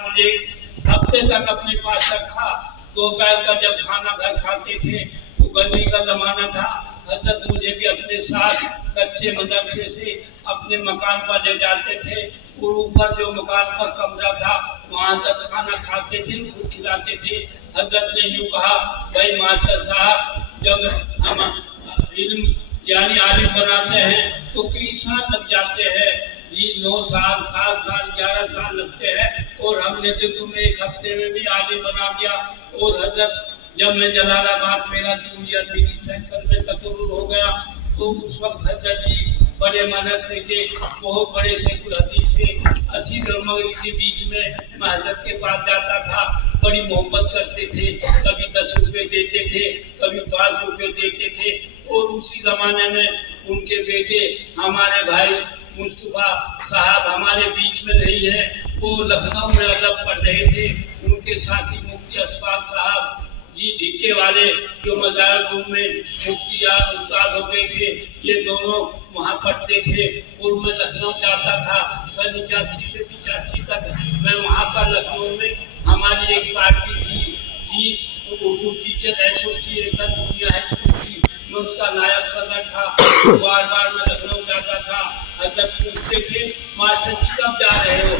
मुझे हफ्ते तक अपने पास रखा। दोपहर का जब खाना घर खाते थे तो गर्मी का जमाना था, हजरत मुझे भी अपने साथ कच्चे मदरसे से अपने मकान पर ले जाते थे और ऊपर जो मकान पर कमरा था वहाँ तक खाना खाते थे, उनको खिलाते थे। हजरत ने यूँ कहा, भाई मास्टर साहब, जब हम इल्म यानी आलिम बनाते हैं तो कई साल लग जाते हैं जी, 9 साल 7 साल 11 साल लगते हैं, और हमने तो तुम्हें एक हफ्ते में भी आलिम बना दिया। और हजरत जब मैं जलालाबाद मेरा जूनियर डिग्री सेंटर में तकर्रुर हो गया तो उस वक्त हजरत जी बड़े मदरसे के बहुत बड़े शेखुल हदीस से 80 और मगरिब के बीच में मैं हजरत के पास जाता था। बड़ी मोहब्बत करते थे, कभी 10 रुपये देते थे, कभी 5 रुपये देते थे। और उसी जमाने में उनके बेटे हमारे भाई मुस्तफा साहब हमारे बीच में नहीं है, वो लखनऊ में अदब पढ़ रहे थे। उनके साथी मुफ्ती अशफाक साहब जी ढिक्के वाले जो मज़ार रूम में मुफ्ती या उस्ताद हो गए थे, ये दोनों वहाँ पढ़ते थे। और मैं लखनऊ जाता था सन 81 से 85 तक मैं वहाँ पर लखनऊ में हमारी एक पार्टी थी उर्दू टीचर एसोसिएशन दुनिया है, मैं उसका नायब सदर था। बार बार मैं लखनऊ जाता था, हजरत पूछते थे मास्टर जी कब जा रहे हो?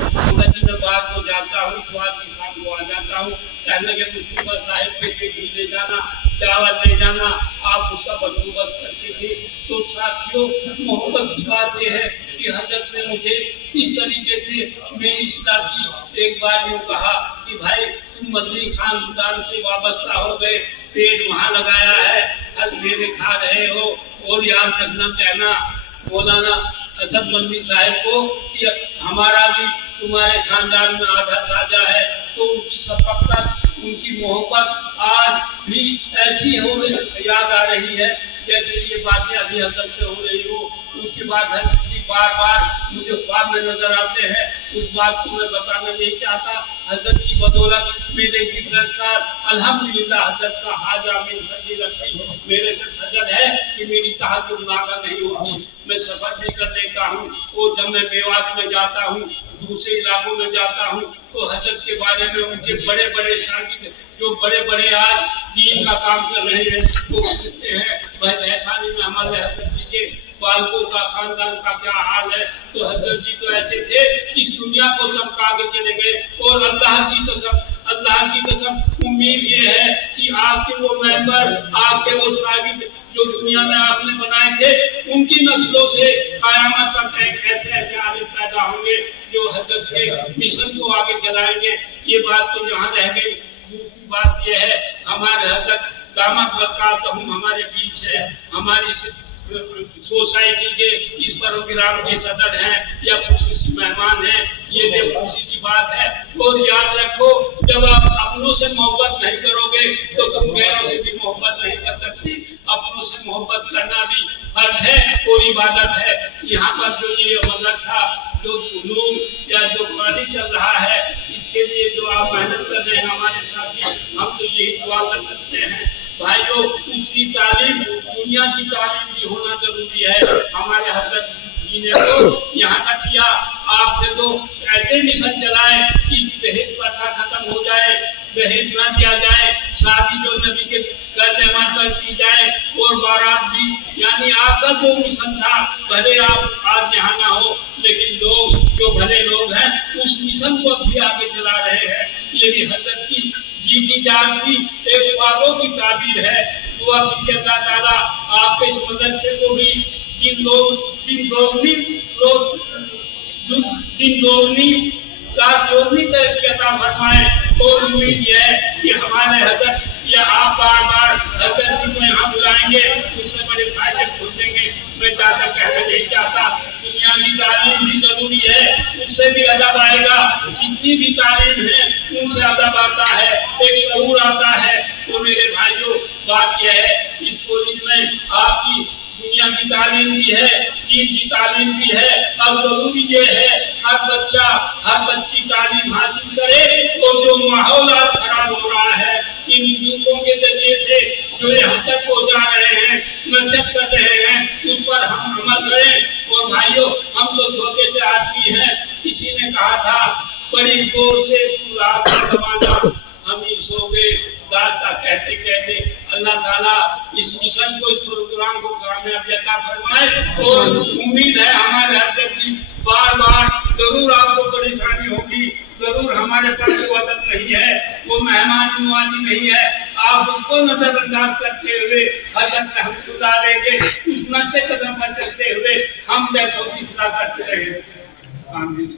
जी मैं बाहर को जाता हूँ, स्वाद की शाम को आ जाता हूँ। कहने के मुस्तफा साहिब के लिए ले जाना, चावल ले जाना, आप उसका बंदोबस्त करते थे। तो साथियों, मोहब्बत की बात यह है कि हजरत ने मुझे इस तरीके से मेरी इस्लाह की। एक बार यूँ कहा कि भाई तुम मदनी खानदान से वाबस्ता हो गए, पेड़ वहाँ लगाया है, हल मेरे खा रहे हो। और याद रखना कहना मौलाना असद मदनी साहब को कि हमारा भी तुम्हारे खानदान में आधा साझा है। तो उनकी शफकत, उनकी मोहब्बत आज भी ऐसी हो याद आ रही है जैसे ये बातें अभी हजरत से हो रही हो। उसके बाद हजरत जी बार बार मुझे ख्वाब में नजर आते हैं, उस बात को मैं बताना नहीं चाहता। हजरत की बदौलत मेरे जिक्र अल्हम्दुलिल्लाह हजरत का हाजा मिन फजील रखी मेरे से फजल है कि मेरी तहज्जुद नागा नहीं होती। मैं सफर भी कर लेता हूँ, और जब मैं मेवात में जाता हूँ, दूसरे इलाकों में जाता हूँ, तो हजरत के बारे में उनके बड़े बड़े शागिर्द जो बड़े बड़े आज दीन का काम कर रहे हैं वो पूछते हैं भाई वैशाली में हमारे हजरत जी के बालकों का खानदान का क्या हाल है? तो हजरत जी तो ऐसे थे इस दुनिया को चमका के चले गए। और अल्लाह की कसम उम्मीद ये है कि आपके वो मेंबर, आपके वो शागिर्द जो दुनिया में आपने बनाए थे, उनकी नस्लों से कयामत तक ऐसे ऐसे आलिम पैदा होंगे जो हजरत के मिशन को आगे चलाएंगे। ये बात तो यहाँ रह गई। दूसरी बात यह है, हमारे हजरत दामद बरकातहुम हमारे बीच है, हमारी सोसाइटी के इस प्रोग्राम के सदर हैं या खुशूसी मेहमान हैं, ये भी खुशी की बात है। और याद रखो, जब आप अपनों से मोहब्बत नहीं करोगे तो तुम गैरों से भी मोहब्बत नहीं कर सकती। अपनों से मोहब्बत करना भी फर्ज है और इबादत है। यहाँ पर जो ये मदरसा जो उलूम या जो कॉलेज चल रहा है, इसके लिए जो आप मेहनत कर रहे हैं हमारे साथी, हम तो यही दुआ कर सकते हैं भाइयों, उसकी तालीम दुनिया की तालीम भी होना जरूरी है। हमारे हजरत जी ने तो यहाँ तक किया, आपने तो ऐसे मिशन चलाए कि दहेज प्रथा खत्म हो जाए, दहेज न दिया जाए, शादी जो नबी के घर मेहमान पर की जाए, और बारात भी, यानी आपका जो मिशन था, भले आप आज यहाँ ना हो लेकिन लोग जो भले लोग हैं उस मिशन को भी आगे चला रहे हैं। ये भी हजरत की जीती जागती एक ख्वाबों की ताबीर है। दुआ कीजिए अल्लाह ताला आपके इस मदरसे को भी दिन दोगुनी रात चौगुनी तरक्की अता फरमाए। और उम्मीद यह है कि हमारे हजरत या आप बार बार हजरत जी को यहाँ बुलाएंगे, उससे बड़े फायदे खोजेंगे। मैं ज्यादा कहना नहीं चाहता, दुनिया की तालीम भी जरूरी है, उससे भी अदब आएगा। जितनी भी तालीम है उनसे अदब आता है, एक शऊर आता है। तो मेरे भाइयों, बात यह है, इस कॉलेज में आपकी दुनिया की तालीम भी है, दीन की तालीम भी है। अब जरूरी ये है हर बच्चा हर बच्ची तालीम हासिल करे। और जो माहौल आज खराब हो रहा है इन यूट्यूबों के जरिए से जो हम तक पहुँचा रहे हैं, नसीहत कर रहे हैं, उस पर हम अमल करें। और भाइयों, हम तो छोटे से आदमी हैं, किसी ने कहा था बड़ी गोर पूरे रात का जमाना हम ही सो गए दास्ता कहते कहते। अल्लाह ताला इस मिशन को, इस प्रोग्राम को कामयाबी अता फरमाए। और उम्मीद है हमारे हजरत की बार बार जरूर आपको परेशानी होगी, जरूर हमारे पास वो अदब नहीं है, वो मेहमान नवाजी नहीं है, आप उसको नजरअंदाज करते हुए हजरत रहमतुल्लाह अलैह के उस नक्शे कदम पर चलते हुए हम बैठों की सलाह करते रहे। आमीन।